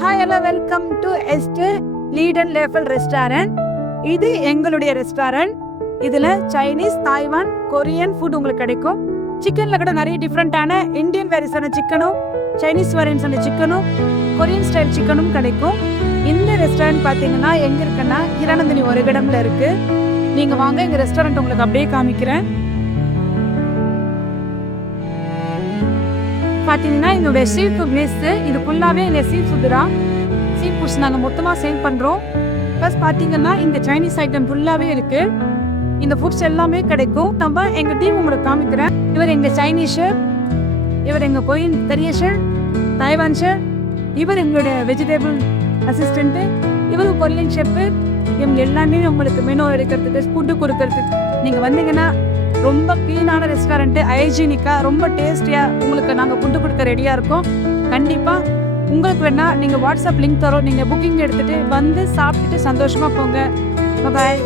Hi hello welcome to east lead and label restaurant. இது எங்களுடைய restaurant. இதில் Chinese, Taiwan, Korean food உங்களுக்கு கிடைக்கும். சிக்கனில் கூட நிறைய டிஃப்ரெண்ட்டான இந்தியன் வேரியஸான சிக்கனும், சைனீஸ் வேரியன்ஸான சிக்கனும், கொரியன் ஸ்டைல் சிக்கனும் கிடைக்கும். இந்த ரெஸ்டாரண்ட் பார்த்தீங்கன்னா எங்கே இருக்குன்னா ஹிரானந்தினி ஒரு இடம்ல இருக்குது. நீங்கள் வாங்க, எங்கள் ரெஸ்டாரண்ட் உங்களுக்கு அப்படியே காமிக்கிறேன். பார்த்தீங்கன்னா எங்களுடைய சீ ஃபுட் லிஸ்ட்டு இது ஃபுல்லாகவே எங்கள் சீ ஃபுட்டு தான். சீ ஃபுட்ஸ் நாங்கள் மொத்தமாக சேல் பண்ணுறோம். ப்ளஸ் பார்த்தீங்கன்னா இந்த சைனீஸ் ஐட்டம் ஃபுல்லாகவே இருக்குது. இந்த ஃபுட்ஸ் எல்லாமே கிடைக்கும். நம்ம எங்கள் டீம் உங்களுக்கு காமிக்கிறேன். இவர் எங்கள் சைனீஸ் ஷெஃப், இவர் எங்கள் கொரியன் பெரிய ஷெஃப், தாய்வான் ஷெஃப், இவர் எங்களுடைய வெஜிடபிள் அசிஸ்டண்ட்டு, இவர் கொரியன் ஷெஃப்பு. இவங்க எல்லாமே உங்களுக்கு மெனு எடுக்கிறதுக்கு, ஃபுட்டு கொடுக்கறதுக்கு. நீங்கள் வந்தீங்கன்னா ரொம்ப க்ளீனான ரெஸ்டாரண்ட்டு, ஹைஜீனிக்காக ரொம்ப டேஸ்டியாக உங்களுக்கு நாங்கள் ஃபுட்டு கொடுக்க ரெடியாக இருக்கோம். கண்டிப்பாக உங்களுக்கு வேணால் நீங்கள் வாட்ஸ்அப் லிங்க் தரோம். நீங்கள் புக்கிங் எடுத்துகிட்டு வந்து சாப்பிட்டுட்டு சந்தோஷமாக போங்க. பாய்.